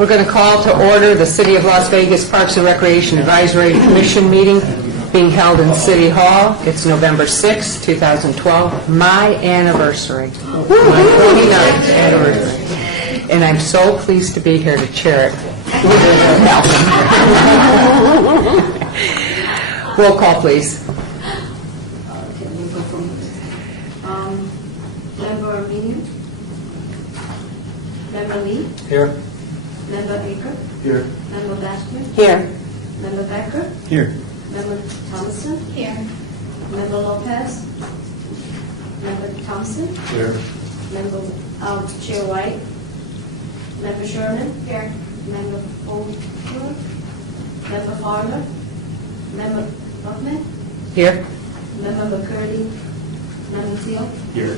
We're going to call to order the City of Las Vegas Parks and Recreation Advisory Commission meeting being held in City Hall. It's November 6, 2012, my anniversary, my 29th anniversary. And I'm so pleased to be here to chair it with your help. Roll call, please. Member Meany? Member Lee? Here. Member Baker? Here. Member Bashman? Here. Member Becker? Here. Member Thomason? Here. Member Lopez? Member Thompson? Here. Member Chair White? Member Sherman? Here. Member Oldfield? Member Farmer? Member Buckman? Here. Member McCurdy? Member Teal? Here.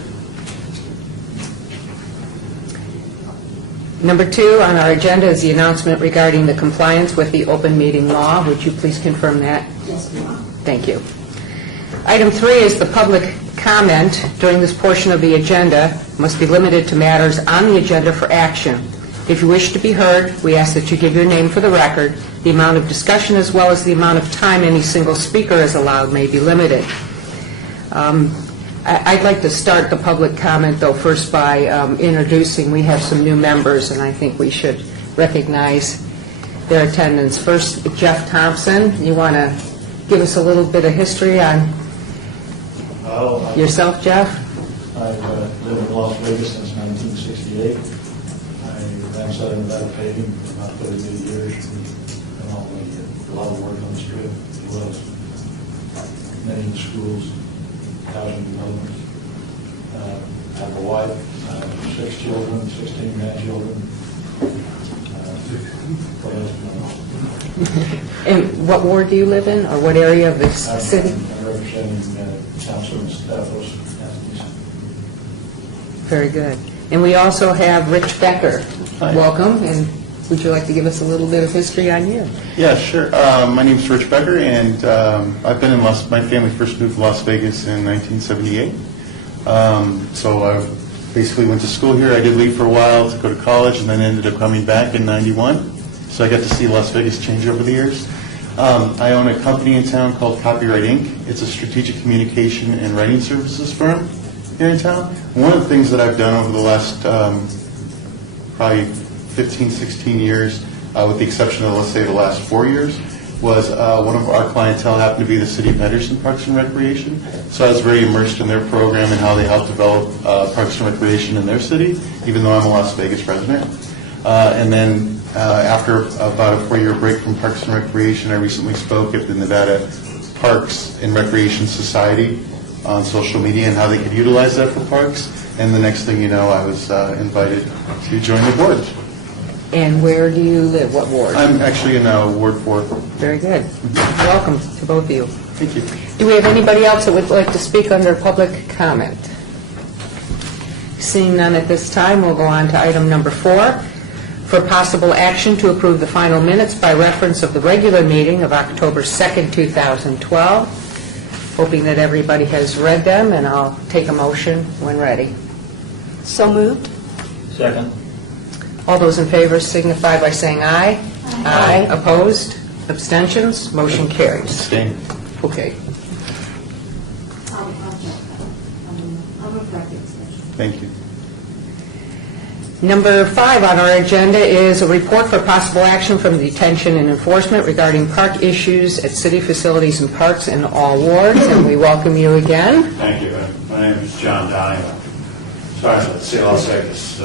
Number 2 on our agenda is the announcement regarding the compliance with the open meeting law. Would you please confirm that? Yes, ma'am. Thank you. Item 3 is the public comment during this portion of the agenda must be limited to matters on the agenda for action. If you wish to be heard, we ask that you give your name for the record. The amount of discussion as well as the amount of time any single speaker is allowed may be limited. I'd like to start the public comment, though, first by introducing. We have some new members, and I think we should recognize their attendance. First, Jeff Thompson. You want to give us a little bit of history on yourself, Jeff? I've lived in Las Vegas since 1968. I ran Southern Nevada Paving for about 38 years and a lot of work on the strip, as well as many schools, housing developments. I have a wife, 6 children, 16 grandchildren. What else do I know? And what ward do you live in, or what area of the city? I'm representing Councilman Stathos. Very good. And we also have Rich Becker. Hi. Welcome, and would you like to give us a little bit of history on you? Yeah, sure. My name's Rich Becker, and I've been in my family first moved to Las Vegas in 1978. So I basically went to school here. I did leave for a while to go to college, and then ended up coming back in 91. So I got to see Las Vegas change over the years. I own a company in town called Copyright Inc. It's a strategic communication and writing services firm here in town. One of the things that I've done over the last probably 15, 16 years, with the exception of, let's say, the last 4 years, was one of our clientele happened to be the City of Henderson Parks and Recreation. So I was very immersed in their program and how they help develop Parks and Recreation in their city, even though I'm a Las Vegas resident. And then after about a 4-year break from Parks and Recreation, I recently spoke at the Nevada Parks and Recreation Society on social media and how they could utilize that for parks. And the next thing you know, I was invited to join the board. And where do you live? What ward? I'm actually in Ward 4. Very good. Welcome to both of you. Thank you. Do we have anybody else that would like to speak under public comment? Seeing none at this time, we'll go on to item number 4. For possible action to approve the final minutes by reference of the regular meeting of October 2nd, 2012. Hoping that everybody has read them, and I'll take a motion when ready. So moved. Second. All those in favor signify by saying aye. Aye. Opposed? Abstentions? Motion carries. Abstain. Okay. I'll reflect the extension. Thank you. Number 5 on our agenda is a report for possible action from the Detention and Enforcement regarding park issues at city facilities and parks in all wards, and we welcome you again. Thank you. My name is John Donnie. I'm Sergeant at the City of Las Vegas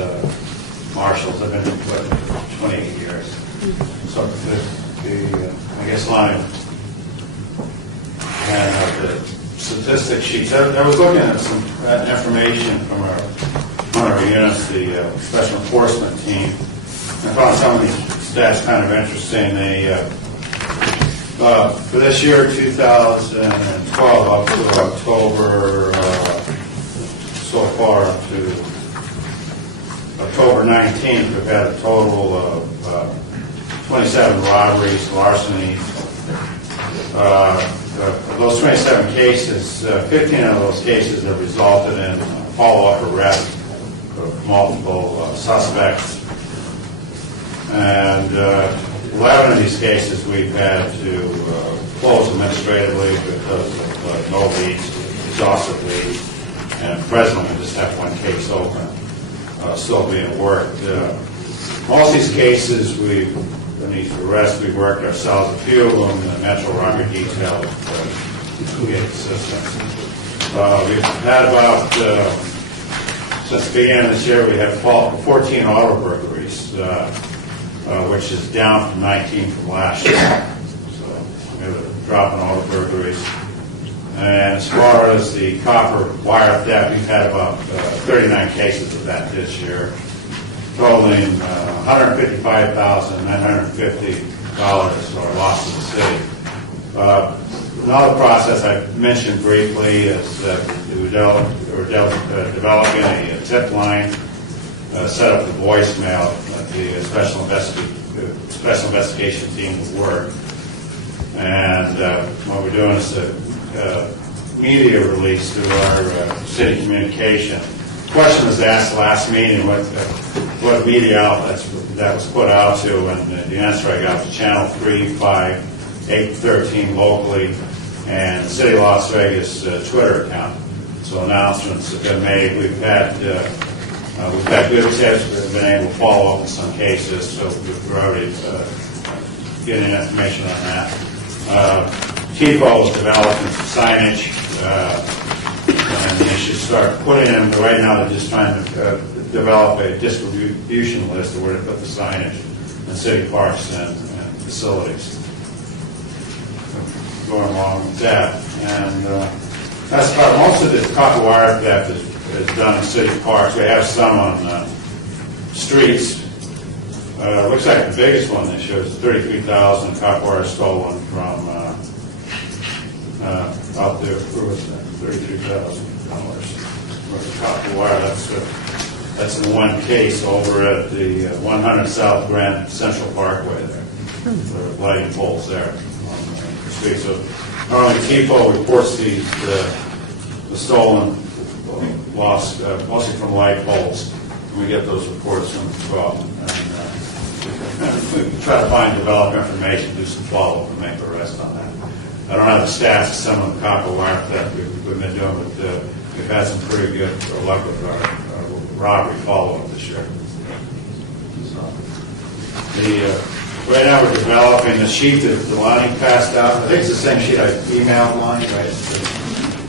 Marshals. I've been in equipment for 28 years. So I guess line and the statistic sheets. I was looking at some information from one of our units, the Special Enforcement Team. I found some of these stats kind of interesting. They for this year, 2012, up to October, so far up to October 19th, we've had a total of 27 robberies, larcenies. Of those 27 cases, 15 of those cases have resulted in follow-up arrest of multiple suspects. And And 11 of these cases we've had to close administratively because of no leads, exhaustive leads, and presently we just have one case open, still being worked. Most of these cases, beneath the rest, we've worked ourselves. A few of them, the Metro Robbery Detail, get assistance. We've had about, since the beginning of this year, we have 14 auto burglaries, which is down from 19 from last year. So we have a drop in auto burglaries. And as far as the copper wire theft, we've had about 39 cases of that this year, totaling $155,950 are lost to the city. Another process I mentioned briefly is that we're developing a tip line, set up the voicemail that the special investigation team will work. And what we're doing is a media release through our city communication. The question was asked last meeting what media outlets that was put out to, and the answer I got was Channel 3, 5, 8, 13 locally, and the City of Las Vegas Twitter account. So announcements have been made. We've had good tips. We've been able to follow up with some cases, so we're already getting information on that. TIFO is developing some signage, and they should start putting in. Right now, they're just trying to develop a distribution list of where to put the signage in city parks and facilities. Going along with that, and that's about most of the copper wire theft is done in city parks. We have some on streets. Looks like the biggest one this year is 33,000 copper wire stolen from out there. Where was that? $33,000 worth of copper wire. That's in one case over at the 100 South Grand Central Parkway there. There are lighting poles there on the street. So normally TIFO reports the stolen lost, mostly from light poles. And we get those reports from the 12. And we try to develop information, do some follow-up, and make arrests on that. I don't have the stats of some of the copper wire theft we've been doing, but we've had some pretty good luck with our robbery follow-up this year. So, right now we're developing the sheet that Lonnie passed out. I think it's the same sheet I emailed Lonnie, right?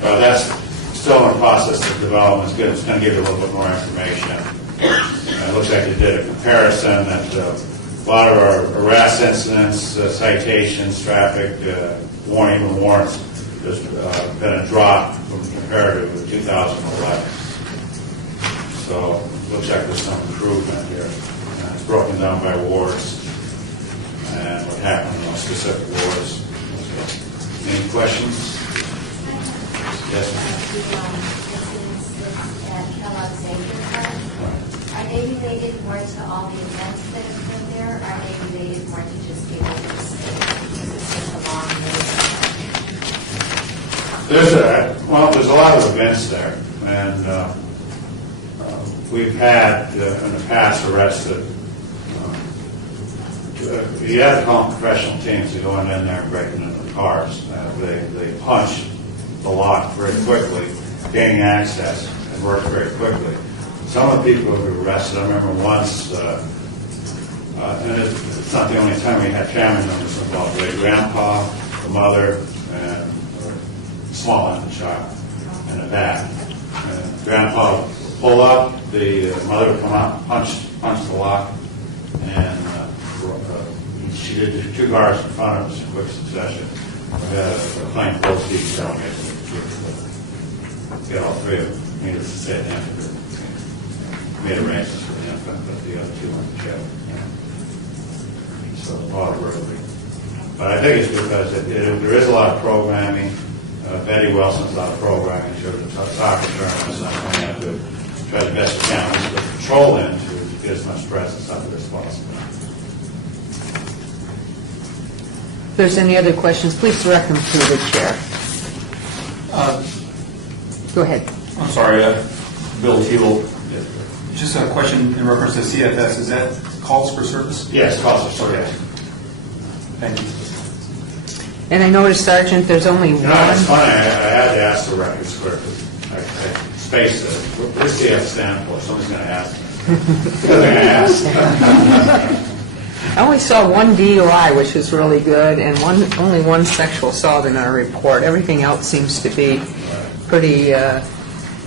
That's still in the process of development. It's going to give you a little bit more information. It looks like they did a comparison that a lot of our arrest incidents, citations, traffic, warning warrants, there's been a drop compared to 2011. So it looks like there's some improvement here. It's broken down by wards and what happened in those specific wards. Any questions? Yes, ma'am. At Kellogg Sacred Park, are they related more to all the events that have been there, or are they related more to just the open space? Because it's such a long way. There's a lot of events there, and we've had in the past arrested. You have to call them professional teams to go in there and breaking into the cars. They punch the lock very quickly, gaining access, and work very quickly. Some of the people who were arrested, I remember once, and it's not the only time we had family members involved. The grandpa, the mother, and a small infant child in the back. And grandpa would pull up, the mother would come out, punch the lock, and she did the two cars in front of us in quick succession. We had a plainclothes detail get all three of them. Needless to say, the infant made arrangements for the infant, but the other two went to jail. So a lot of burglary. But I think it's because there is a lot of programming. Betty Wilson's a lot of programming. She was a soccer tournament. I'm going to have to try the best we can to put control in to get as much presence out of this as possible. If there's any other questions, please direct them to the chair. Go ahead. I'm sorry, Bill Teal. Just a question in reference to CFS. Is that calls for service? Yes, cost of service. Thank you. And I noticed, Sergeant, there's only You know, it's one. funny, I had to ask the records clerk, 'cause I spaced it. What's the F stand for? Somebody's going to ask me. They're going to ask. I only saw one DUI, which was really good, and only one sexual assault in our report. Everything else seems to be pretty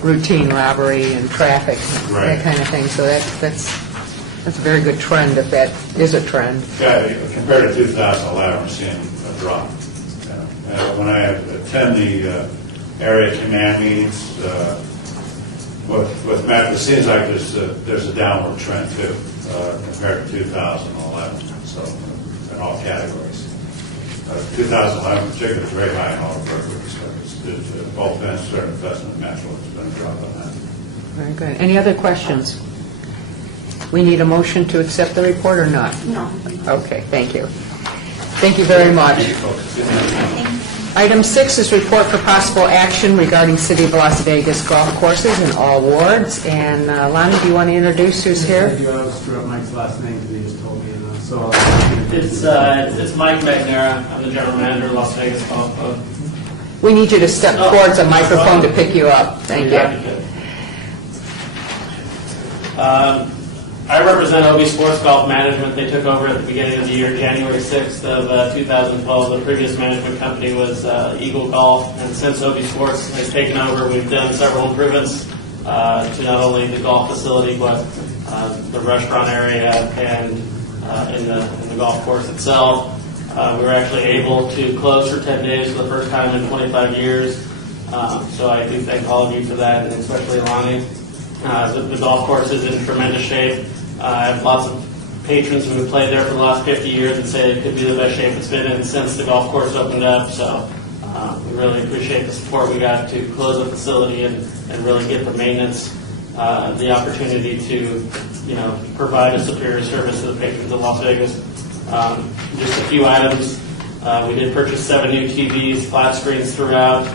routine robbery and traffic, Right. that kind of thing. So that's a very good trend, if that is a trend. Yeah, compared to 2011, we're seeing a drop. When I attend the area command meetings with Matt, it seems like there's a downward trend too, compared to 2011, so in all categories. 2011 in particular is very high in all the burglaries. Both events, threat, investment, natural, there's been a drop on that. Very good. Any other questions? We need a motion to accept the report or not? No. Okay, thank you. Thank you very much. Thank you, folks. Good night. Item 6 is report for possible action regarding City of Las Vegas golf courses in all wards. And Lonnie, do you want to introduce who's I here? do. I always screw up Mike's last name because he just told me, so It's Mike McNair. I'm the general manager of Las Vegas Golf Club. We need you to step towards a microphone to pick you up. Thank you. I represent OB Sports Golf Management. They took over at the beginning of the year, January 6th of 2012. The previous management company was Eagle Golf, and since OB Sports has taken over, we've done several improvements to not only the golf facility, but the restaurant area and in the golf course itself. We were actually able to close for 10 days for the first time in 25 years. So I do thank all of you for that, and especially Lonnie. The golf course is in tremendous shape. I have lots of patrons who have played there for the last 50 years and say it could be the best shape it's been in since the golf course opened up. So we really appreciate the support we got to close the facility and really get the maintenance, the opportunity to provide a superior service to the patrons of Las Vegas. Just a few items. We did purchase 7 new TVs, flat screens throughout.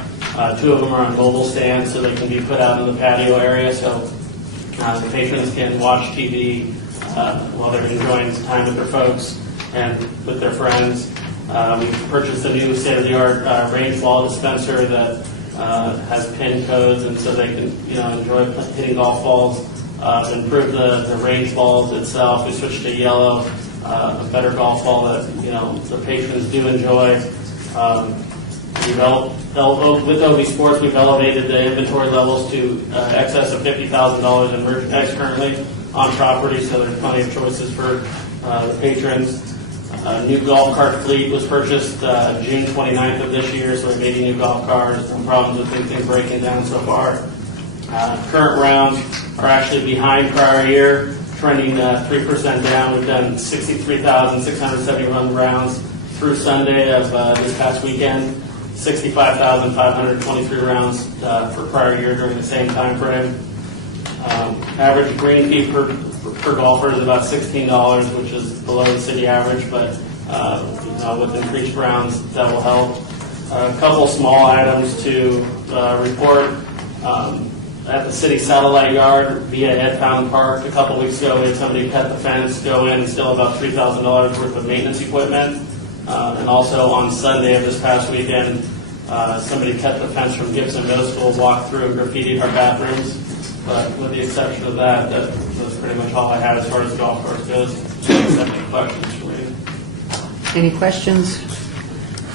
2 of them are on mobile stands, so they can be put out in the patio area, so the patrons can watch TV while they're enjoying time with their folks and with their friends. We purchased a new state-of-the-art range ball dispenser that has pin codes, and so they can enjoy hitting golf balls. Improve the range balls itself. We switched to yellow. A better golf ball that the patrons do enjoy. With OB Sports, we've elevated the inventory levels to excess of $50,000 in merchandise currently on property, so there's plenty of choices for the patrons. A new golf cart fleet was purchased June 29th of this year, so we have 80 new golf cars. No problems with anything breaking down so far. Current rounds are actually behind prior year, trending 3% down. We've done 63,671 rounds through Sunday of this past weekend, 65,523 rounds for prior year during the same time frame. Average green fee per golfer is about $16, which is below the city average, but with increased rounds, that will help. A couple small items to report. At the city satellite yard via Ed Fountain Park a couple weeks ago, we had somebody cut the fence, go in and steal about $3,000 worth of maintenance equipment. And also on Sunday of this past weekend, somebody cut the fence from Gibson Middle School, walked through and graffitied our bathrooms. But with the exception of that, that's pretty much all I have as far as the golf course goes. Any questions for me? Any questions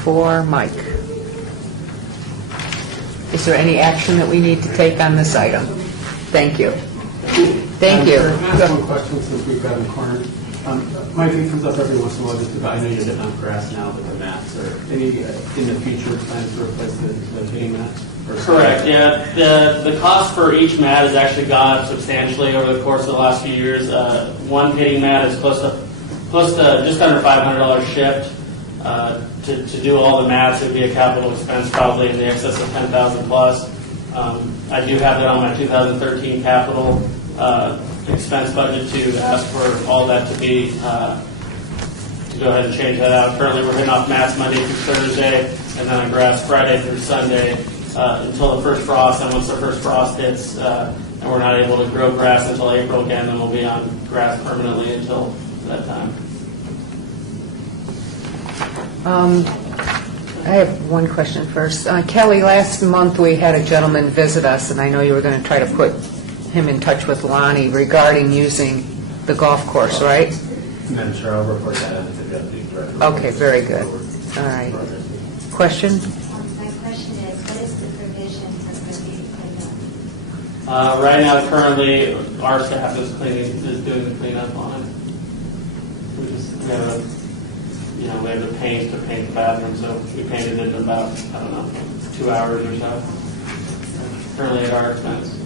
for Mike? Is there any action that we need to take on this item? Thank you. Thank you. Can I ask one question since we've got him cornered? Mike, it comes up every once in a while just about, I know you're hitting on grass now with the mats, or any in the future plans to replace the hitting mat? Correct, yeah. The cost for each mat has actually gone up substantially over the course of the last few years. One hitting mat is close to just under $500 shipped. To do all the mats, it would be a capital expense probably in the excess of $10,000 plus. I do have that on my 2013 capital expense budget to ask for all that to be to go ahead and change that out. Currently, we're hitting off mats Monday through Thursday, and then on grass Friday through Sunday until the first frost. And once the first frost hits, and we're not able to grow grass until April again, then we'll be on grass permanently until that time. I have one question first. Kelly, last month we had a gentleman visit us, and I know you were going to try to put him in touch with Lonnie regarding using the golf course, right? Madam Chair, I'll report that out to the Deputy Director. Okay, very good. All right. Question? My question is, what is the provision for the cleanup? Right now, currently, our staff is doing the cleanup on it. We have the paint to paint the bathroom, so we painted it in about, 2 hours or so. Currently at our expense.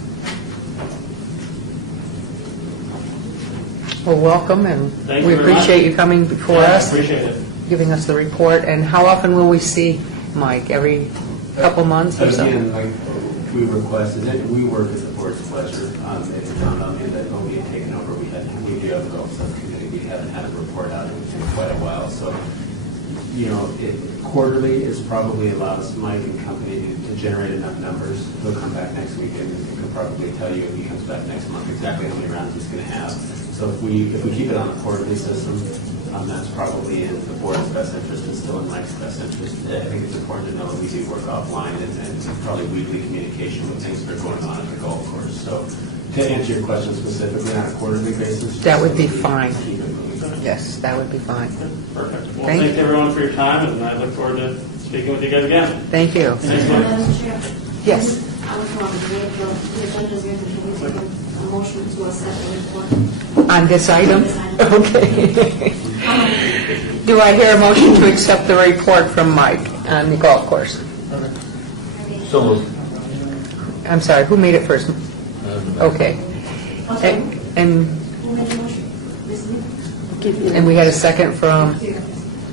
Well, welcome, and Thank we you very much. appreciate you coming before Yeah, I us, appreciate it. giving us the report. And how often will we see Mike? Every couple months or so? Again, like we requested it, we work at the board's pleasure. They found on me that when we had taken over, we do have a golf subcommittee. We haven't had a report out in quite a while. So, quarterly is probably allows Mike and company to generate enough numbers. He'll come back next week and he can probably tell you if he comes back next month exactly how many rounds he's going to have. So if we keep it on a quarterly system, that's probably in the board's best interest and still in Mike's best interest. I think it's important to know that we do work offline and probably weekly communication with things that are going on at the golf course. So to answer your question specifically on a quarterly basis, That would be fine. Keep it moving. Yes, that would be fine. Perfect. Well, Thank thank you. everyone for your time, and I look forward to speaking with you guys again. Thank you. Thanks, Mike. Madam Chair? Yes. I was wondering, the agenda is ready, can we take a motion to accept the report? On this item? Okay. Do I hear a motion to accept the report from Mike on the golf course? So moved. I'm sorry, who made it first? Okay. And Who made the motion? Ms. Lee? and we had a second from,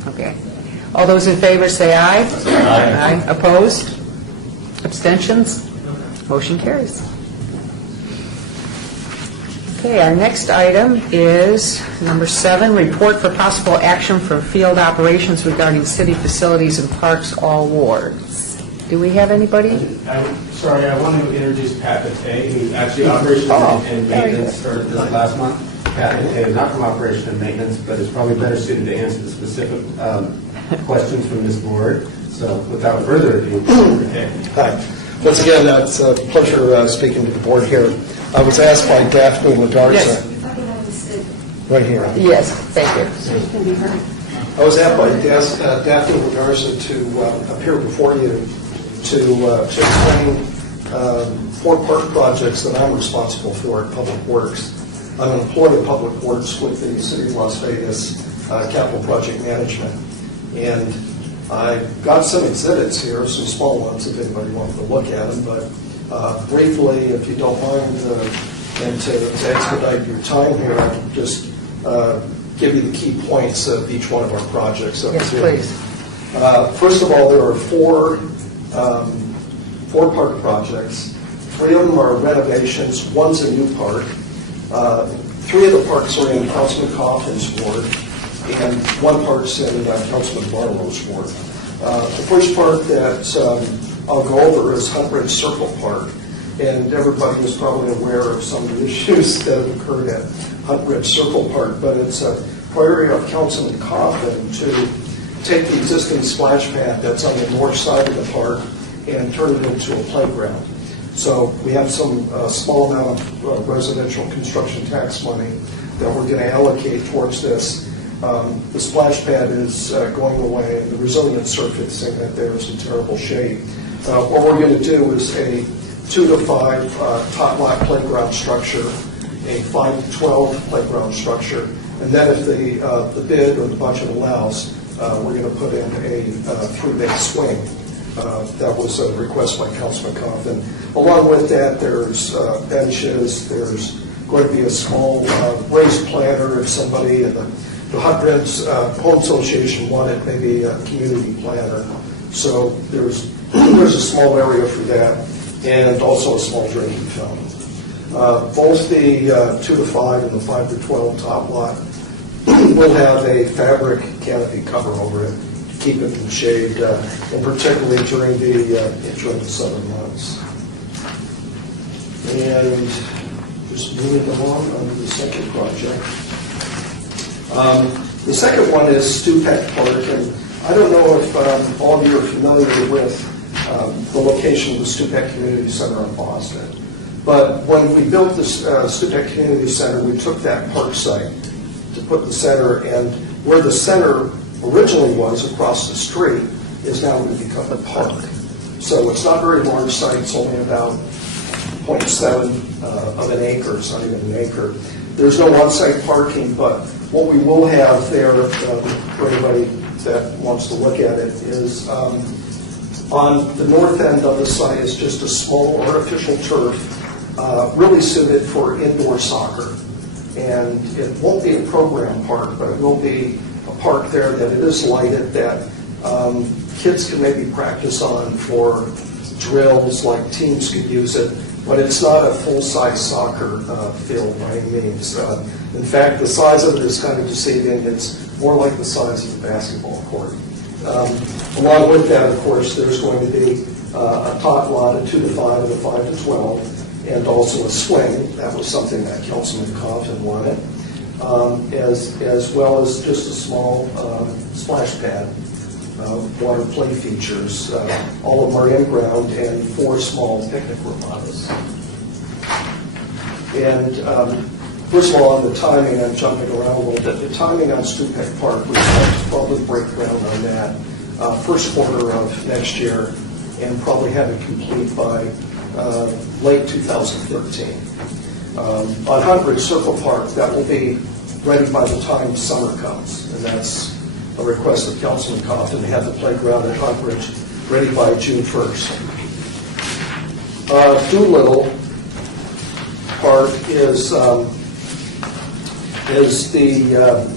okay. All those in favor say aye. Aye. Opposed? Abstentions? Motion carries. Okay, our next item is number 7, report for possible action for field operations regarding city facilities and parks, all wards. Do we have anybody? Sorry, I want to introduce Pat Patay, who actually operations and maintenance started this last month. Pat Patay is not from operation and maintenance, but is probably better suited to answer the specific questions from this board. So without further ado, Mr. Patay. Hi. Once again, it's a pleasure speaking to the board here. I was asked by Daphne Lagarza, Yes. If I can have this sit. right here. Yes, thank you. So you can be heard. I was asked by Daphne Lagarza to appear before you to explain 4 park projects that I'm responsible for at Public Works. I'm an employee of Public Works with the City of Las Vegas Capital Project Management. And I got some exhibits here, some small ones, if anybody wanted to look at them. But briefly, if you don't mind, and to expedite your time here, I can just give you the key points of each one of our projects. Yes, please. First of all, there are 4 park projects. 3 of them are renovations. One's a new park. 3 of the parks are in Councilman Coffin's ward, and 1 park's in Councilman Barlow's ward. The first park that I'll go over is Hunt Ridge Circle Park, and everybody is probably aware of some of the issues that have occurred at Hunt Ridge Circle Park, but it's a priority of Councilman Coffin to take the existing splash pad that's on the north side of the park and turn it into a playground. So we have some small amount of residential construction tax money that we're going to allocate towards this. The splash pad is going away, and the resilient surfacing that there is in terrible shape. What we're going to do is a 2 to 5 top lot playground structure, a 5 to 12 playground structure, and then if the bid or the budget allows, we're going to put in a 3-bay swing. That was a request by Councilman Coffin. Along with that, there's benches, there's going to be a small raised planter if somebody in the Hunt Ridge Home Association wanted maybe a community planter. So there's a small area for that, and also a small drinking fountain. Both the 2 to 5 and the 5 to 12 top lot will have a fabric canopy cover over it to keep it in shade, and particularly during the summer months. And just moving along on to the second project. The second one is Stupak Park, and I don't know if all of you are familiar with the location of the Stupak Community Center in Boston. But when we built this Stupak Community Center, we took that park site to put the center, and where the center originally was across the street is now going to become a park. So it's not a very large site, it's only about 0.7 of an acre, it's not even an acre. There's no on-site parking, but what we will have there, for anybody that wants to look at it, is on the north end of the site is just a small artificial turf, really suited for indoor soccer. And it won't be a program park, but it will be a park there that it is lighted, that kids can maybe practice on for drills, like teams could use it, but it's not a full-size soccer field by any means. In fact, the size of it is kind of deceiving. It's more like the size of a basketball court. Along with that, of course, there's going to be a tot lot, a 2 to 5 and a 5 to 12, and also a swing. That was something that Councilman Coffin wanted, as well as just a small splash pad, water play features. All of them are in-ground, and 4 small picnic ramadas. And first of all, on the timing, I'm jumping around a little bit. The timing on Stupak Park, we expect to probably break ground on that first quarter of next year, and probably have it complete by late 2013. On Huntridge Circle Park, that will be ready by the time summer comes, and that's a request of Councilman Coffin to have the playground at Huntridge ready by June 1st. Doolittle Park is the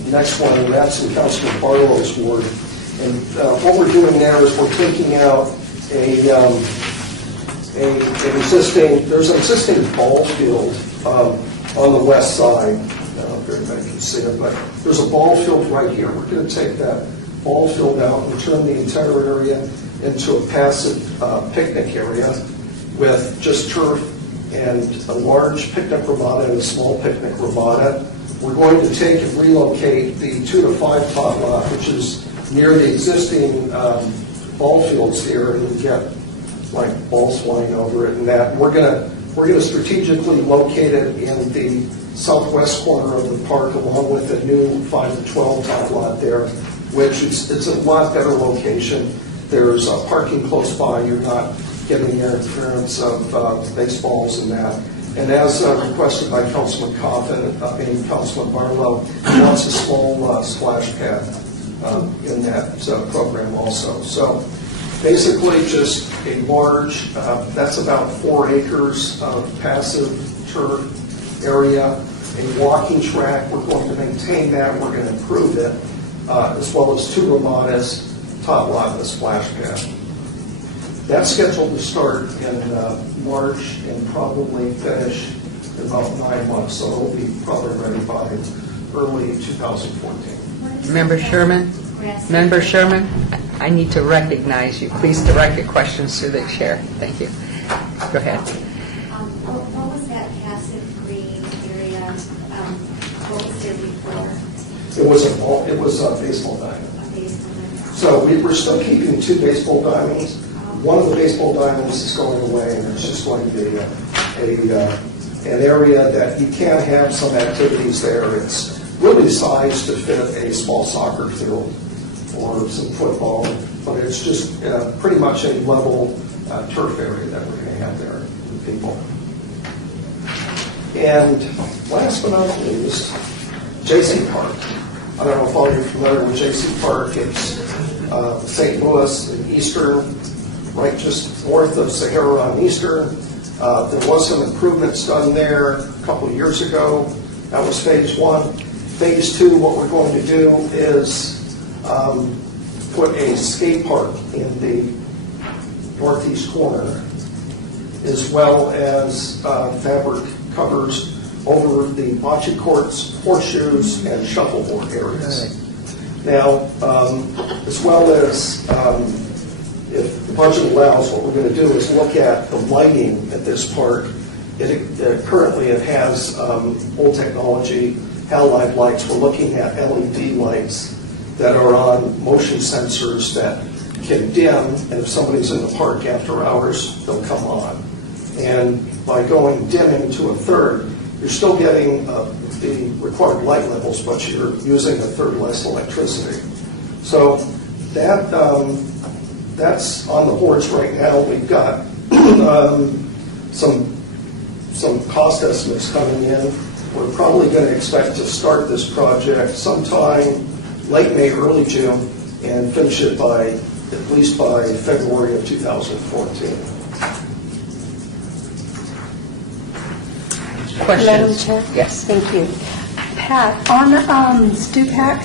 next one, and that's in Councilman Barlow's ward. And what we're doing there is we're taking out there's an existing ball field on the west side. I don't know if everybody can see it, but there's a ball field right here. We're going to take that ball field out and turn the entire area into a passive picnic area with just turf and a large picnic ramada and a small picnic ramada. We're going to take and relocate the 2 to 5 tot lot, which is near the existing ball fields here, and we get like balls flying over it and that. We're going to strategically locate it in the southwest corner of the park, along with a new 5 to 12 tot lot there, which it's a lot better location. There's parking close by. You're not getting the interference of baseballs and that. And as requested by Councilman Coffin, Councilman Barlow, he wants a small splash pad in that program also. So basically just a large, that's about 4 acres of passive turf area, a walking track. We're going to maintain that. We're going to improve it, as well as 2 ramadas, tot lot, and a splash pad. That's scheduled to start in March and probably finish in about 9 months, so it'll be probably ready by early 2014. Member Sherman? Grassy. Member Sherman, I need to recognize you. Please direct your questions to the chair. Thank you. Go ahead. What was that passive green area? What was there before? It was a baseball diamond. A baseball diamond? So we're still keeping 2 baseball diamonds. One of the baseball diamonds is going away, and it's just going to be an area that you can have some activities there. It's really sized to fit a small soccer field or some football, but it's just pretty much a level turf area that we're going to have there with people. And last but not least, J.C. Park. I don't know if all you're familiar with J.C. Park. It's St. Louis and Eastern, right just north of Sahara on Eastern. There was some improvements done there a couple of years ago. That was phase 1. Phase 2, what we're going to do is put a skate park in the northeast corner, as well as fabric covers over the bocce courts, horseshoes, and shuffleboard areas. Now, as well as, if the budget allows, what we're going to do is look at the lighting at this park. Currently, it has old technology halide lights. We're looking at LED lights that are on motion sensors that can dim, and if somebody's in the park after hours, they'll come on. And by going dimming to a third, you're still getting the required light levels, but you're using a third less electricity. So that's on the boards right now. We've got some cost estimates coming in. We're probably going to expect to start this project sometime late May, early June, and finish it at least by February of 2014. Questions? Madam Chair? Yes. Thank you. Pat, on Stupak,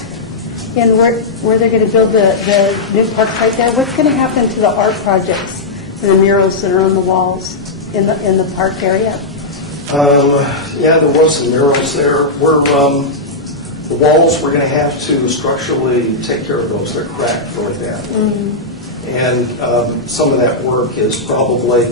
and where they're going to build the new park right there, what's going to happen to the art projects and the murals that are on the walls in the park area? Yeah, there was some murals there. The walls, we're going to have to structurally take care of those. They're cracked really bad. And some of that work is probably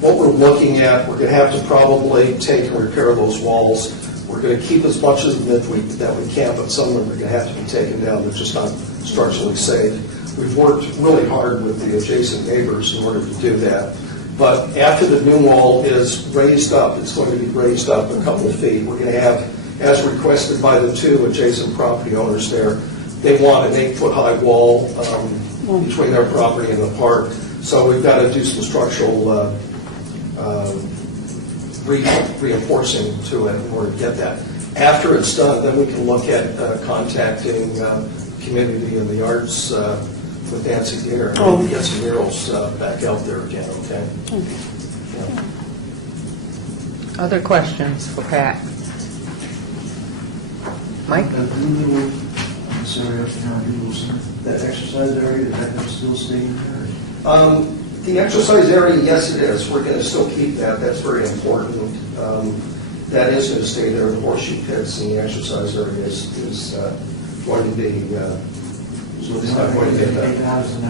what we're looking at. We're going to have to probably take and repair those walls. We're going to keep as much of them that we can, but some of them are going to have to be taken down. They're just not structurally safe. We've worked really hard with the adjacent neighbors in order to do that. But after the new wall is raised up, it's going to be raised up a couple of feet. We're going to have, as requested by the two adjacent property owners there, they want an 8-foot-high wall between their property and the park. So we've got to do some structural reinforcing to it in order to get that. After it's done, then we can look at contacting community and the arts with Nancy Gear and get some murals back out there again, okay? Yeah. Other questions for Pat? Mike? That exercise area, is that still staying there? The exercise area, yes, it is. We're going to still keep that. That's very important. That is going to stay there. The horseshoe pits and the exercise area is going to be. So it's not going to get that. 8,000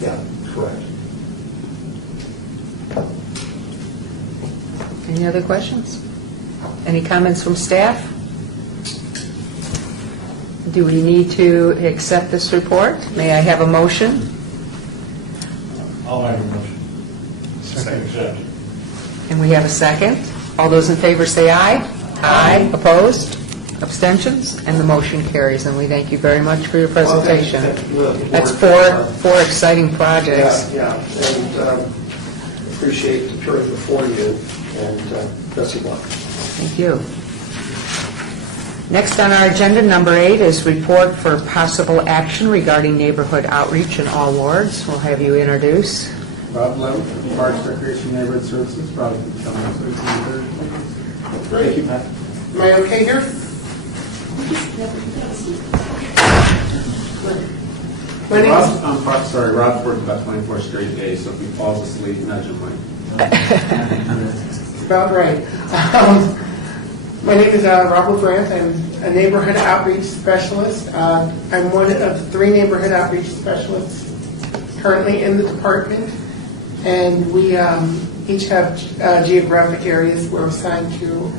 Yeah, correct. Any other questions? Any comments from staff? Do we need to accept this report? May I have a motion? I'll make a motion. Second. And we have a second. All those in favor say aye. Aye. Opposed? Abstentions? And the motion carries, and we thank you very much for your presentation. Thank you. That's four exciting projects. Yeah, and appreciate the period before you, and best of luck. Thank you. Next on our agenda, number 8, is report for possible action regarding neighborhood outreach in all wards. We'll have you introduce. Rob Levin from Parks, Recreation, Neighborhood Services, probably coming up soon. Thank you, Pat. Am I okay here? Rob's worked about 24 straight days, so if he falls asleep, nudge him, Mike. It's about right. My name is Robert Brandt. I'm a neighborhood outreach specialist. I'm one of the 3 neighborhood outreach specialists currently in the department, and we each have geographic areas we're assigned to.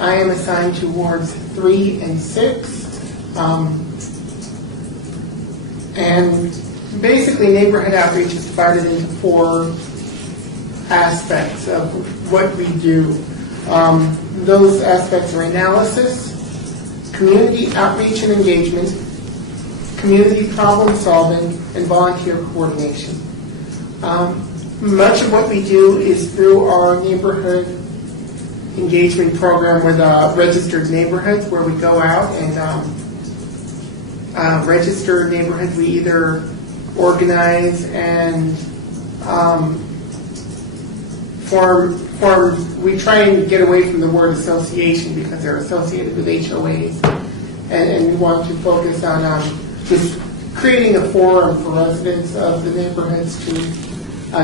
I am assigned to wards 3 and 6. And basically, neighborhood outreach is divided into 4 aspects of what we do. Those aspects are analysis, community outreach and engagement, community problem solving, and volunteer coordination. Much of what we do is through our neighborhood engagement program with registered neighborhoods, where we go out and register neighborhoods. We either organize and we try and get away from the word association because they're associated with HOAs, and we want to focus on just creating a forum for residents of the neighborhoods to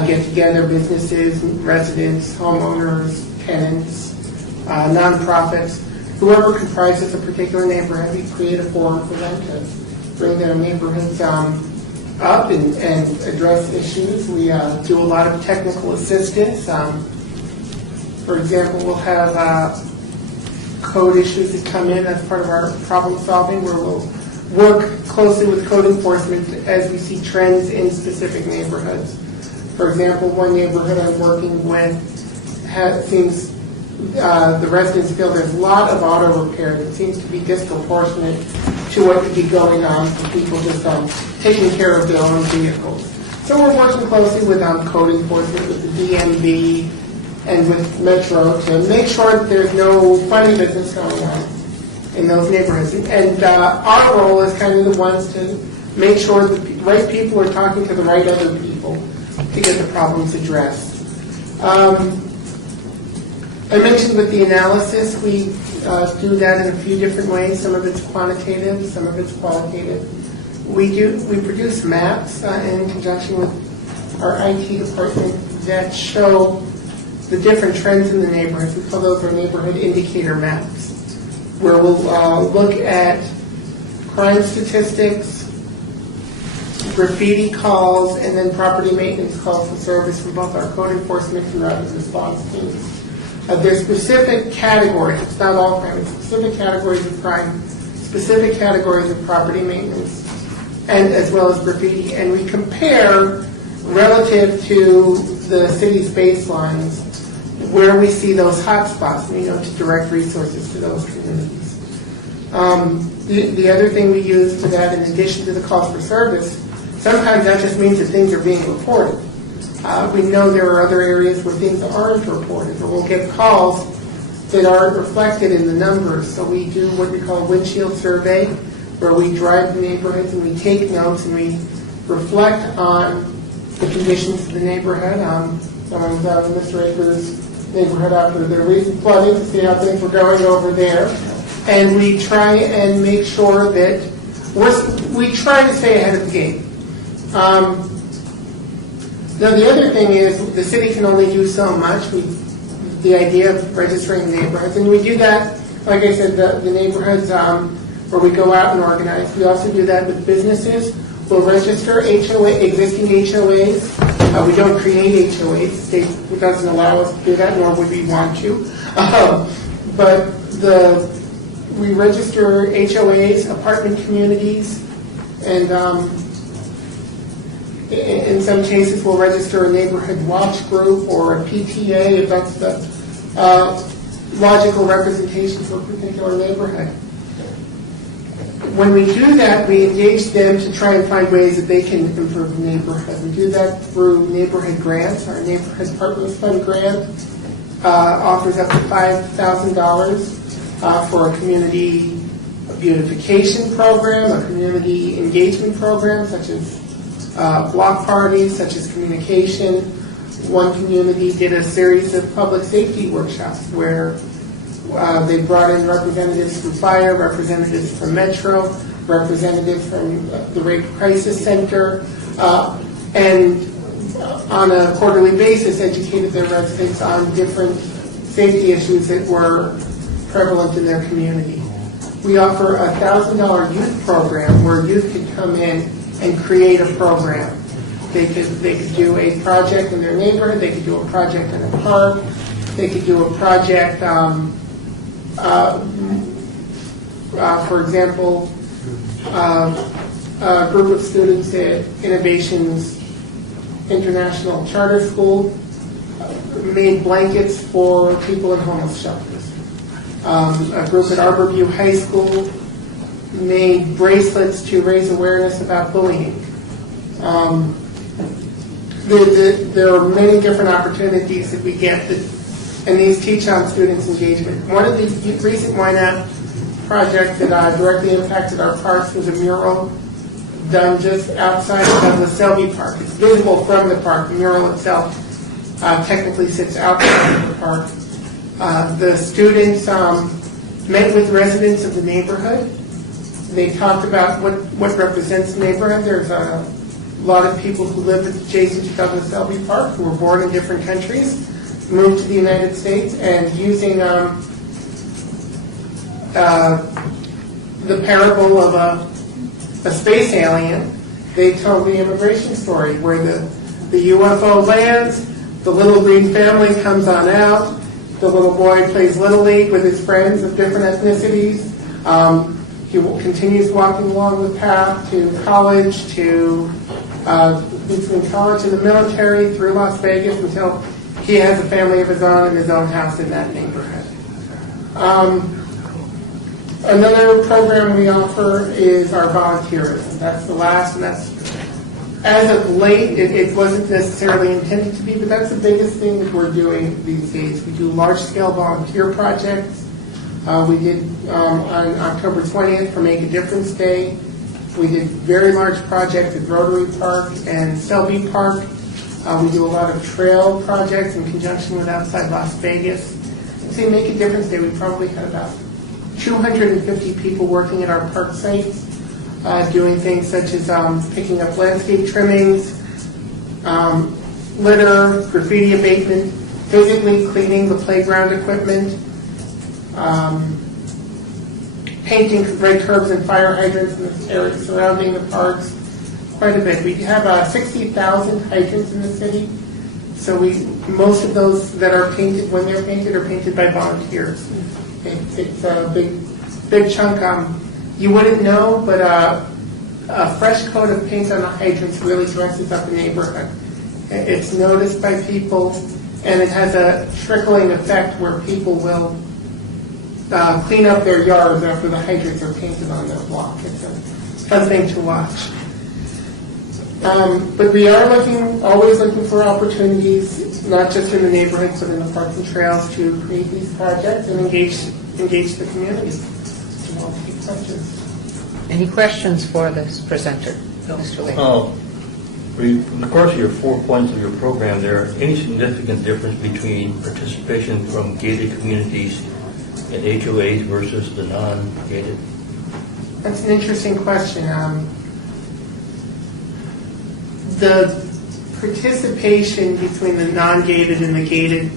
get together, businesses, residents, homeowners, tenants, nonprofits, whoever comprises a particular neighborhood. We create a forum for them to bring their neighborhoods up and address issues. We do a lot of technical assistance. For example, we'll have code issues that come in as part of our problem solving, where we'll work closely with code enforcement as we see trends in specific neighborhoods. For example, one neighborhood I'm working with seems the residents feel there's a lot of auto repair that seems to be disproportionate to what could be going on for people just taking care of their own vehicles. So we're working closely with code enforcement, with the DMV, and with Metro to make sure that there's no funny business going on in those neighborhoods. And our role is kind of the ones to make sure that the right people are talking to the right other people to get the problems addressed. I mentioned with the analysis, we do that in a few different ways. Some of it's quantitative, some of it's qualitative. We produce maps in conjunction with our IT department that show the different trends in the neighborhoods. We call those our neighborhood indicator maps, where we'll look at crime statistics, graffiti calls, and then property maintenance calls for service from both our code enforcement and rapid response teams. There's specific categories, it's not all crime, it's specific categories of crime, specific categories of property maintenance, and as well as graffiti. And we compare relative to the city's baselines where we see those hot spots, to direct resources to those communities. The other thing we use for that, in addition to the calls for service, sometimes that just means that things are being reported. We know there are other areas where things aren't reported, or we'll get calls that aren't reflected in the numbers. So we do what we call a windshield survey, where we drive the neighborhoods and we take notes and we reflect on the conditions of the neighborhood. Someone was out in Mr. Akers' neighborhood after their recent flooding to see how things were going over there. And we try and make sure that we try to stay ahead of the game. Now, the other thing is the city can only do so much. The idea of registering neighborhoods, and we do that, like I said, the neighborhoods where we go out and organize. We also do that with businesses. We'll register existing HOAs. We don't create HOAs. The state doesn't allow us to do that, nor would we want to. But we register HOAs, apartment communities, and in some cases, we'll register a neighborhood watch group or a PTA if that's the logical representation for a particular neighborhood. When we do that, we engage them to try and find ways that they can improve the neighborhood. We do that through neighborhood grants. Our Neighborhood Partners Fund grant offers up to $5,000 for a community beautification program, a community engagement program, such as block parties, such as communication. One community did a series of public safety workshops where they brought in representatives from fire, representatives from Metro, representatives from the Rape Crisis Center, and on a quarterly basis educated their residents on different safety issues that were prevalent in their community. We offer a $1,000 youth program where youth could come in and create a program. They could do a project in their neighborhood, they could do a project in a park, they could do a project, for example, a group of students at Innovations International Charter School made blankets for people in homeless shelters. A group at Arborview High School made bracelets to raise awareness about bullying. There are many different opportunities that we get, and these teach on students' engagement. One of the recent YNAB projects that directly impacted our parks was a mural done just outside of the Selby Park. It's visible from the park. The mural itself technically sits outside of the park. The students met with residents of the neighborhood. They talked about what represents the neighborhood. There's a lot of people who live adjacent to Douglas Selby Park who were born in different countries, moved to the United States, and using the parable of a space alien, they told the immigration story where the UFO lands, the little green family comes on out, The little boy plays Little League with his friends of different ethnicities. He continues walking along the path to college, to between college and the military, through Las Vegas, until he has a family of his own and his own house in that neighborhood. Another program we offer is our volunteerism. That's the last, and that's, as of late, it wasn't necessarily intended to be, but that's the biggest thing that we're doing these days. We do large-scale volunteer projects. We did on October 20th for Make a Difference Day. We did very large projects at Rotary Park and Selby Park. We do a lot of trail projects in conjunction with Outside Las Vegas. Say Make a Difference Day, we probably had about 250 people working at our park sites, doing things such as picking up landscape trimmings, litter, graffiti abatement, physically cleaning the playground equipment, painting red curbs and fire hydrants in the area surrounding the parks, quite a bit. We have 60,000 hydrants in the city, so most of those that are painted, when they're painted, are painted by volunteers. It's a big chunk. You wouldn't know, but a fresh coat of paint on the hydrants really dresses up a neighborhood. It's noticed by people, and it has a trickling effect where people will clean up their yards after the hydrants are painted on their block. It's a fun thing to watch. But we are always looking for opportunities, not just in the neighborhoods, but in the parks and trails, to create these projects and engage the community. Any questions for this presenter? Mr. Lee? In the course of your 4 points of your program, there any significant difference between participation from gated communities and HOAs versus the non-gated? That's an interesting question. The participation between the non-gated and the gated,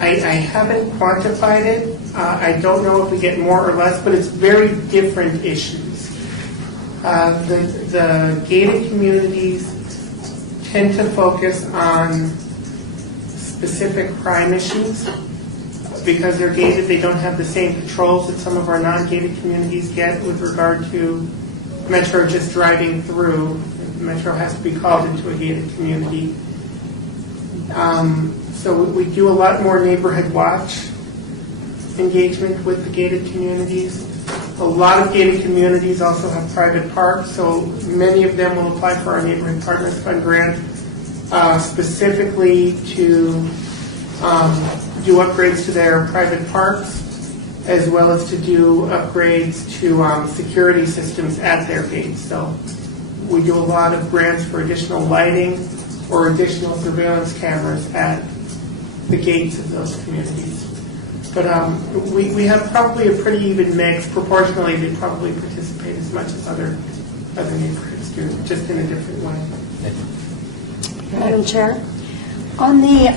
I haven't quantified it. I don't know if we get more or less, but it's very different issues. The gated communities tend to focus on specific crime issues. Because they're gated, they don't have the same controls that some of our non-gated communities get with regard to Metro just driving through. Metro has to be called into a gated community. So we do a lot more neighborhood watch engagement with the gated communities. A lot of gated communities also have private parks, so many of them will apply for our Neighborhood Partners Fund grant specifically to do upgrades to their private parks, as well as to do upgrades to security systems at their gates. So we do a lot of grants for additional lighting or additional surveillance cameras at the gates of those communities. But we have probably a pretty even mix. Proportionally, they probably participate as much as other neighborhoods do, just in a different way. Madam Chair, on the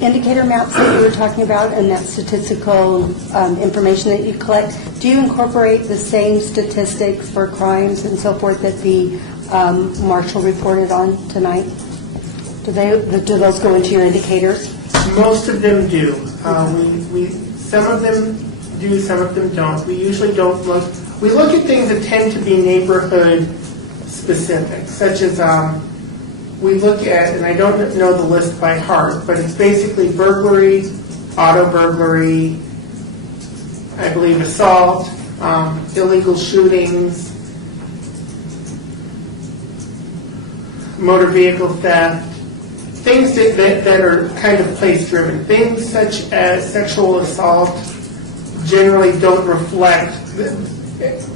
indicator maps that you were talking about and that statistical information that you collect, do you incorporate the same statistics for crimes and so forth that the marshal reported on tonight? Do those go into your indicators? Most of them do. Some of them do, some of them don't. We usually don't look. We look at things that tend to be neighborhood specific, such as we look at, and I don't know the list by heart, but it's basically burglary, auto burglary, I believe assault, illegal shootings, motor vehicle theft, things that are kind of place-driven. Things such as sexual assault generally don't reflect.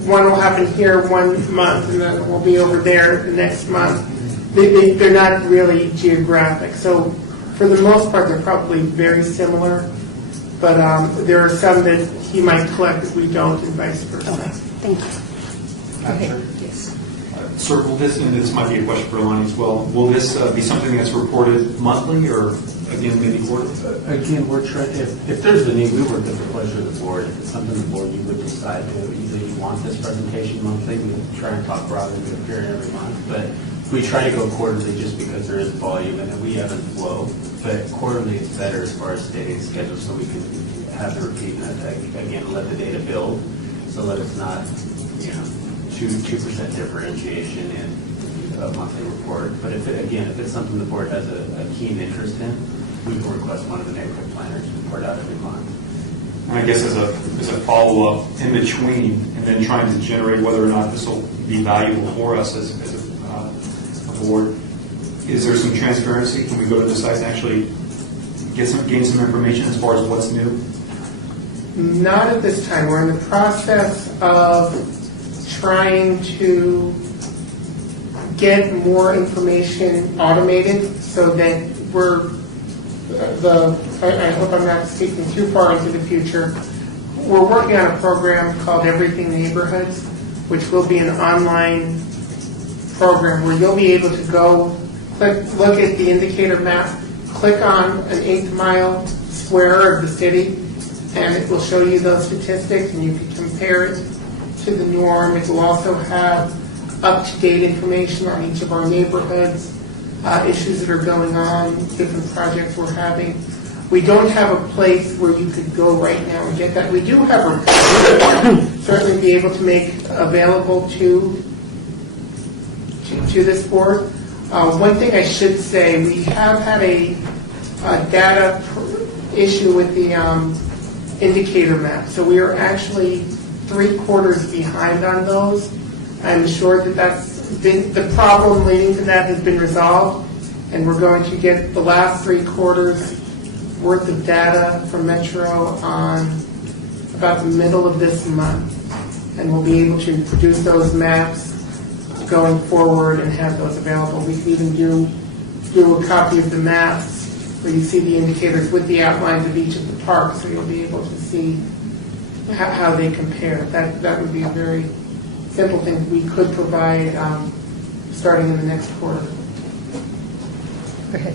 One will happen here 1 month, and then it will be over there the next month. They're not really geographic. So for the most part, they're probably very similar. But there are some that he might collect that we don't, and vice versa. Okay, thank you. Yes. Circle this, and this might be a question for Lonnie as well. Will this be something that's reported monthly or Again, maybe quarterly? Again, we're trying, if there's a need, we work at the pleasure of the board. If it's something the board you would decide to, either you want this presentation monthly, we try and talk broadly to appear every month, but we try to go quarterly just because there is volume and we ebb and flow. But quarterly is better as far as stating schedule, so we can have the repeat and again, let the data build, so that it's not, 2% differentiation in a monthly report. But if it's something the board has a keen interest in, we can request one of the neighborhood planners to report out every month. I guess as a follow-up in between, and then trying to generate whether or not this will be valuable for us as a board, is there some transparency? Can we go to the site and actually gain some information as far as what's new? Not at this time. We're in the process of trying to get more information automated so that I hope I'm not speaking too far into the future. We're working on a program called Everything Neighborhoods, which will be an online program where you'll be able to go look at the indicator map, click on an 8th mile square of the city, and it will show you those statistics, and you can compare it to the norm. It will also have up-to-date information on each of our neighborhoods, issues that are going on, different projects we're having. We don't have a place where you could go right now and get that. We do have a certainly be able to make available to this board. One thing I should say, we have had a data issue with the indicator map. So we are actually 3/4 behind on those. I'm sure that that's been the problem leading to that has been resolved, and we're going to get the last 3/4 worth of data from Metro on about the middle of this month, and we'll be able to produce those maps going forward and have those available. We can even do a copy of the maps where you see the indicators with the outlines of each of the parks, so you'll be able to see how they compare. That would be a very simple thing we could provide starting in the next quarter. Go ahead.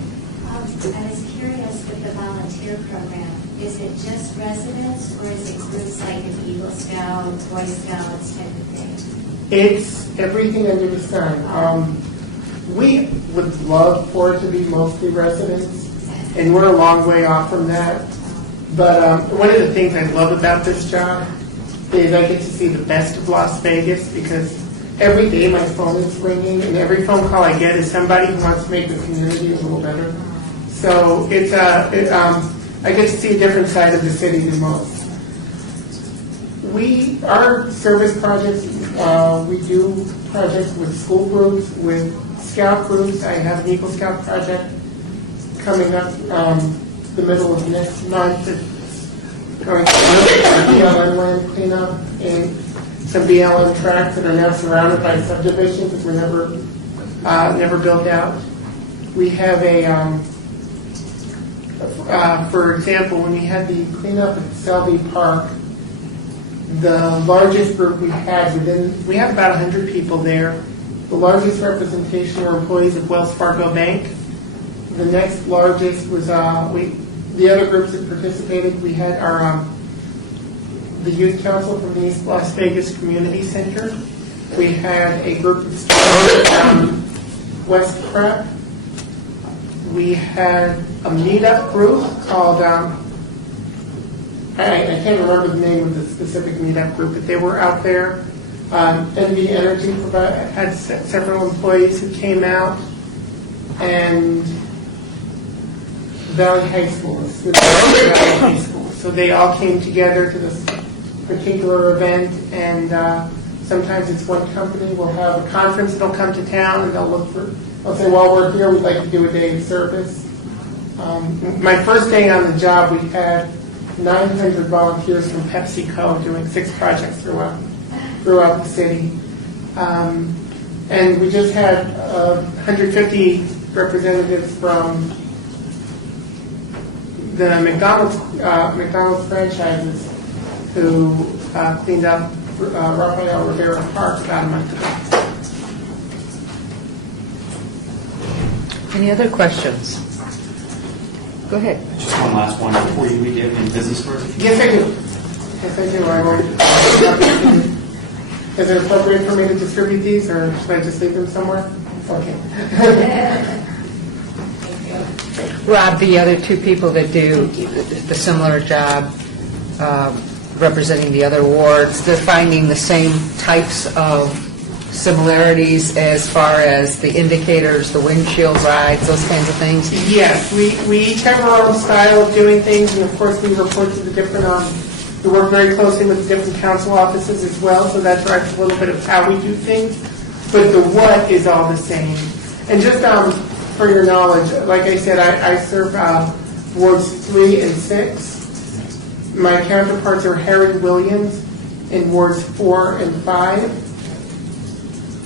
I was curious with the volunteer program, is it just residents or is it groups like an Eagle Scout, Boy Scouts type of thing? It's everything under the sun. We would love for it to be mostly residents, and we're a long way off from that. But one of the things I love about this job is I get to see the best of Las Vegas, because every day my phone is ringing, and every phone call I get is somebody who wants to make the community a little better. So I get to see a different side of the city than most. Our service projects, we do projects with school groups, with scout groups. I have an Eagle Scout project coming up the middle of next month. It's going to BLM land cleanup and some BLM tracks that are now surrounded by subdivisions that were never built out. We have for example, when we had the cleanup at Selby Park, the largest group we have about 100 people there. The largest representation were employees of Wells Fargo Bank. The next largest was the other groups that participated. We had the Youth Council from the East Las Vegas Community Center. We had a group of students from West Prep. We had a meetup group called, I can't remember the name of the specific meetup group, but they were out there. NV Energy had several employees who came out, and Valley High School. So they all came together to this particular event, and sometimes it's one company will have a conference that'll come to town, and they'll say, while we're here, we'd like to do a day of service. My first day on the job, we had 900 volunteers from PepsiCo doing 6 projects throughout the city. And we just had 150 representatives from the McDonald's franchises who cleaned up Rafael Rivera Park about a month ago. Any other questions? Go Go ahead. Just one last one before you leave. Do you have any business for us? Yes, I do. Yes, I do. I will. Is it appropriate for me to distribute these, or should I just leave them somewhere? Okay. Rob, the other two people that do the similar job representing the other wards, they're finding the same types of similarities as far as the indicators, the windshield rides, those kinds of things? Yes, we each have our own style of doing things, and of course, we report to the different, we work very closely with the different council offices as well, so that drives a little bit of how we do things, but the what is all the same. And just for your knowledge, like I said, I serve wards 3 and 6. My counterparts are Harry Williams in wards 4 and 5.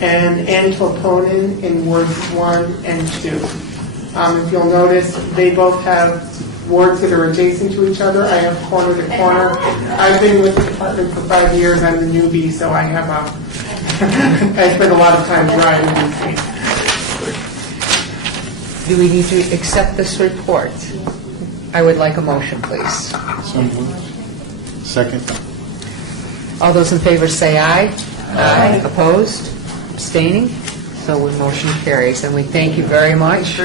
And Ann Toponen in wards 1 and 2. If you'll notice, they both have wards that are adjacent to each other. I have corner to corner. I've been with the department for 5 years. I'm the newbie, so I have I spend a lot of time driving these things. Do we need to accept this report? I would like a motion, please. So moved. Second. All those in favor say aye. Aye. Opposed? Abstaining? So the motion carries, and we thank you very much.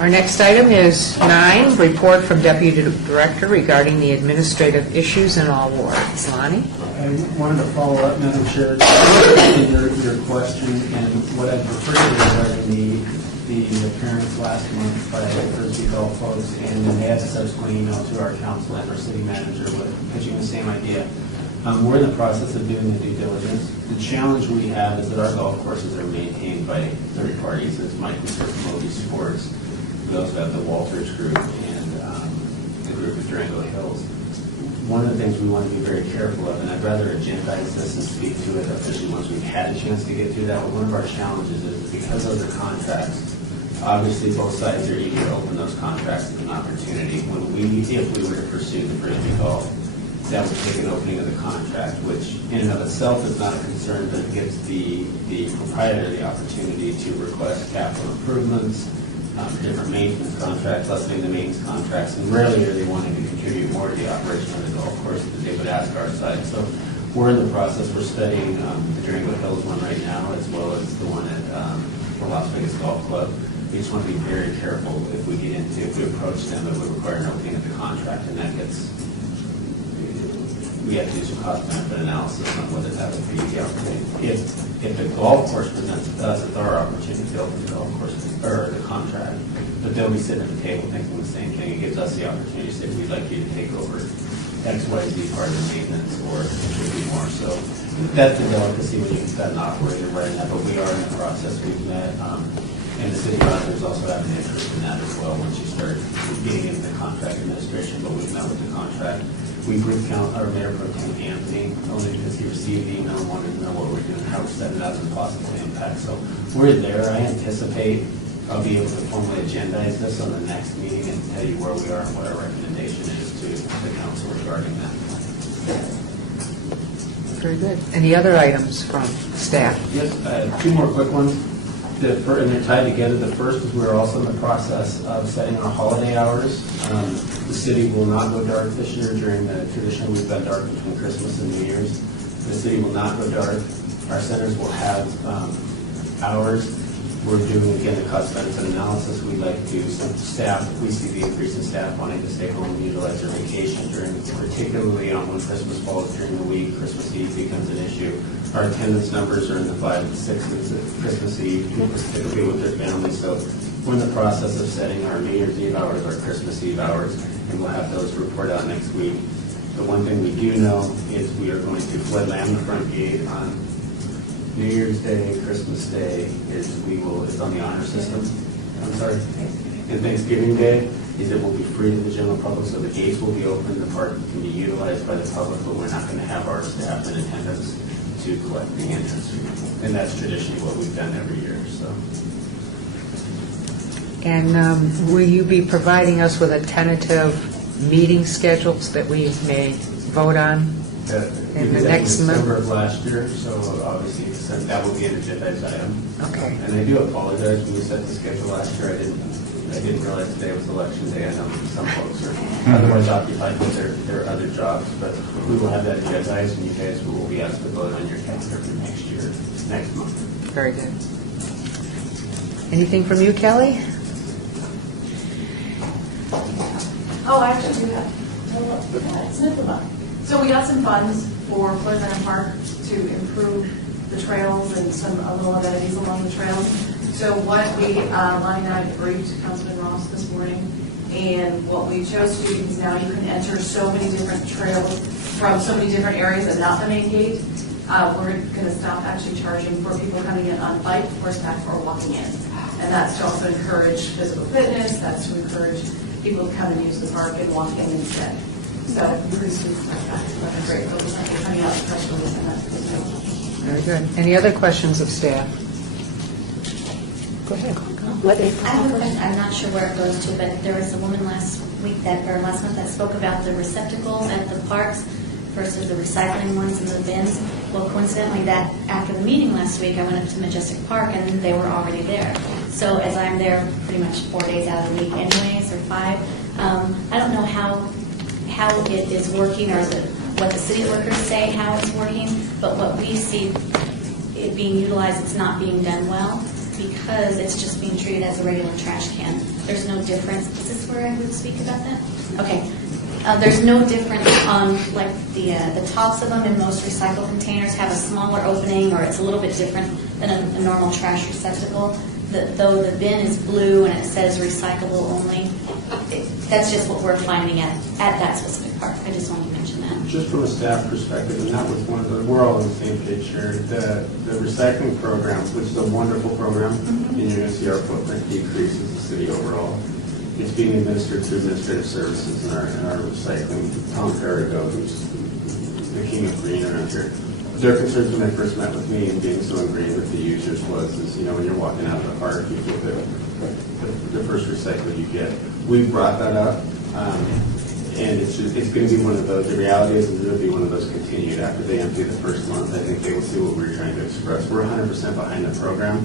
Our next item is 9, report from Deputy Director regarding the administrative issues in all wards. Lonnie? I wanted to follow up, Madam Chair, in your question, and what I prefer regarding the appearance last month by Thursday Golf folks, and then they had a subsequent email to our council and our city manager pitching the same idea. We're in the process of doing the due diligence. The challenge we have is that our golf courses are maintained by third parties, as Mike was here from Moby Sports. We also have the Walters Group and the group at Durango Hills. One of the things we want to be very careful of, and I'd rather agendize this and speak to it officially once we've had a chance to get through that, but one of our challenges is because of the contracts, obviously both sides are eager to open those contracts as an opportunity. If we were to pursue the Frisbee Golf, that would take an opening of the contract, which in and of itself is not a concern, but it gives the proprietor the opportunity to request capital improvements, different maintenance contracts, lessening the maintenance contracts, and rarely are they wanting to contribute more to the operation of the golf course than they would ask our side. So we're in the process, we're studying the Durango Hills one right now, as well as the one at the Las Vegas Golf Club. We just want to be very careful if we approach them, it would require an opening of the contract, and that gets, we have to do some cost benefit analysis on whether that would be the opportunity. If the golf course presents it to us, it's our opportunity to open the golf course or the contract, but they'll be sitting at the table thinking the same thing. It gives us the opportunity to say, we'd like you to take over X, Y, Z part of the maintenance, or contribute more. So that's the delicacy when you set an operator right now, but we are in the process. We've met, and the city managers also have an interest in that as well once you start getting into the contract administration, but we've met with the contract. We group count our Mayor Pro Tem Anthony, only because he received the email and wanted to know what we're doing, how we're setting it up, and possible impact. So we're there. I anticipate I'll be able to formally agendize this on the next meeting and tell you where we are and what our recommendation is to the council regarding that. Very good. Any other items from staff? Yes, two more quick ones. And they're tied together. The first is we're also in the process of setting our holiday hours. The city will not go dark this year during the tradition. We've been dark between Christmas and New Year's. The city will not go dark. Our centers will have hours. We're doing, again, the cost benefit analysis. We'd like to, some staff, we see the increase in staff wanting to stay home and utilize their vacation during, particularly on when Christmas falls during the week, Christmas Eve becomes an issue. Our attendance numbers are in the 5 and 6s at Christmas Eve, typically with their families. So we're in the process of setting our New Year's Eve hours, our Christmas Eve hours, and we'll have those report out next week. The one thing we do know is we are going to flood land the front gate on New Year's Day, Christmas Day it's on the honor system. I'm sorry. And Thanksgiving Day is it will be free to the general public, so the gates will be open, the park can be utilized by the public, but we're not going to have our staff in attendance to collect the entrance fee. And that's traditionally what we've done every year. So. And will you be providing us with a tentative meeting schedules that we may vote on in the next month? December of last year, so obviously that will be an agendized item. Okay. And I do apologize when we set the schedule last year. I I didn't realize today was election day. I know some folks are otherwise occupied with their other jobs, but we will have that in you guys' eyes, and you guys will be asked to vote on your calendar for next year, next month. Very good. Anything from you, Kelly? Oh, I actually do have. So we got some funds for Pleasant Park to improve the trails and some little amenities along the trails. So what we, Lonnie and I briefed Councilman Ross this morning, and what we chose to do is now you can enter so many different trails from so many different areas and not the main gate. We're going to stop actually charging for people coming in on bike, horseback, or walking in. And that's to also encourage physical fitness, that's to encourage people to come and use the park and walk in instead. So pretty soon, like a great focus on coming out especially and that's good. Very good. Any other questions of staff? Go ahead. What I have a question, I'm not sure where it goes to, but there was a woman last month that spoke about the receptacles at the parks versus the recycling ones in the bins. Well, coincidentally, that after the meeting last week, I went up to Majestic Park and they were already there. So as I'm there pretty much 4 days out of the week anyways, or 5, I don't know how it is working, or what the city workers say how it's working, but what we see it being utilized, it's not being done well because it's just being treated as a regular trash can. There's no difference. Is this where I would speak about that? Okay. There's no difference on like the tops of them in most recycle containers have a smaller opening, or it's a little bit different than a normal trash receptacle. Though the bin is blue and it says recyclable only, that's just what we're finding at that specific park. I just wanted to mention that. Just from a staff perspective, and that was one of the, we're all on the same page here, the recycling program, which is a wonderful program, and you're going to see our footprint decrease as a city overall. It's being administered through administrative services in our recycling. Tom Perrigo, who's the king of green around here, their concerns when they first met with me and being so ingrained with the users is, when you're walking out of the park, you get the first recycle you get. We brought that up, and it's going to be one of those, the reality is it's going to be one of those continued after they empty the first month. I think they will see what we're trying to express. We're 100% behind the program,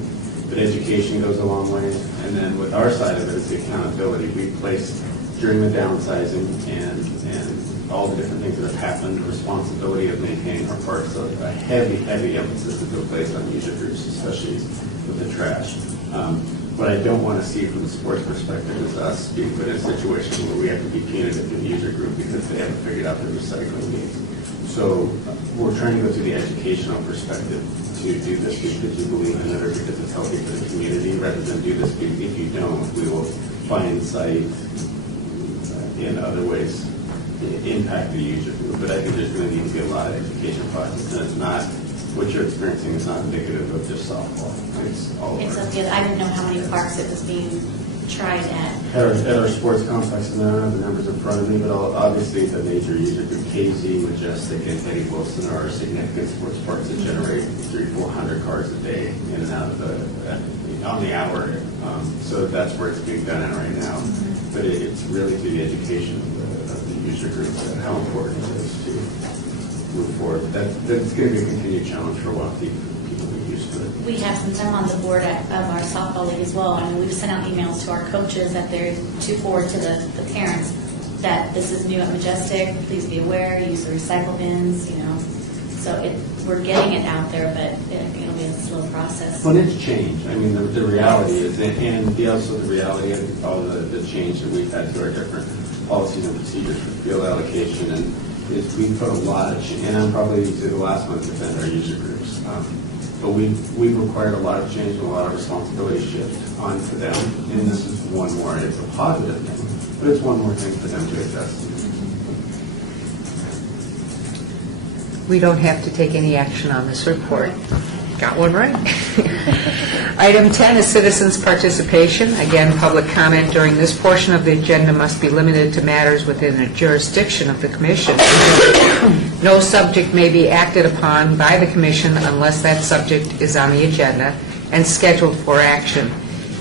but education goes a long way. And then with our side of it is the accountability. We place during the downsizing and all the different things that have happened, the responsibility of maintaining our parks, so a heavy emphasis has been placed on user groups, especially with the trash. What I don't want to see from the sports perspective is us being put in a situation where we have to be punitive to the user group because they haven't figured out their recycling needs. So we're trying to go to the educational perspective to do this because you believe in it or because it's healthy for the community, rather than do this because if you don't, we will find sight in other ways impact the user group. But I think there's going to need to be a lot of education process, and it's not, what you're experiencing is not indicative of just softball. It's all over. It's okay. I didn't know how many parks it was being tried at. At our sports complex, and I don't have the numbers in front of me, but obviously the major user group, KZ, Majestic, and Teddy Wilson are significant sports parks that generate 300-400 cars a day in and out of on the hour. So that's where it's being done at right now. But it's really through the education of the user group and how important it is to move forward. That's going to be a continued challenge for a while. People get used to it. We have some time on the board of our softball league as well. I mean, we've sent out emails to our coaches that they're to forward to the parents that this is new at Majestic. Please be aware. Use the recycle bins. So we're getting it out there, but it'll be a slow process. When it's changed, I mean, the reality is, and also the reality of all the change that we've had to our different policies and procedures for field allocation, and we've put a lot of change, and I'm probably the last one to defend our user groups. But we've required a lot of change and a lot of responsibility shift onto them, and this is one more. It's a positive thing, but it's one more thing for them to adjust to. We don't have to take any action on this report. Got one right. Item 10 is citizens' participation. Again, public comment during this portion of the agenda must be limited to matters within the jurisdiction of the commission. No subject may be acted upon by the commission unless that subject is on the agenda and scheduled for action.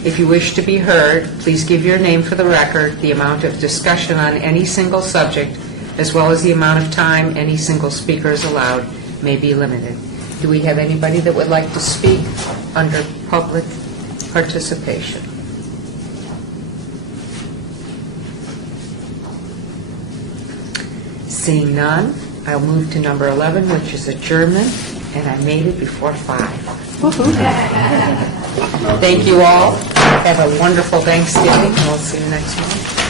If you wish to be heard, please give your name for the record. The amount of discussion on any single subject, as well as the amount of time any single speaker is allowed, may be limited. Do we have anybody that would like to speak under public participation? Seeing none, I'll move to number 11, which is adjournment, and I made it before 5. Thank you all. Have a wonderful Thanksgiving, and we'll see you next month.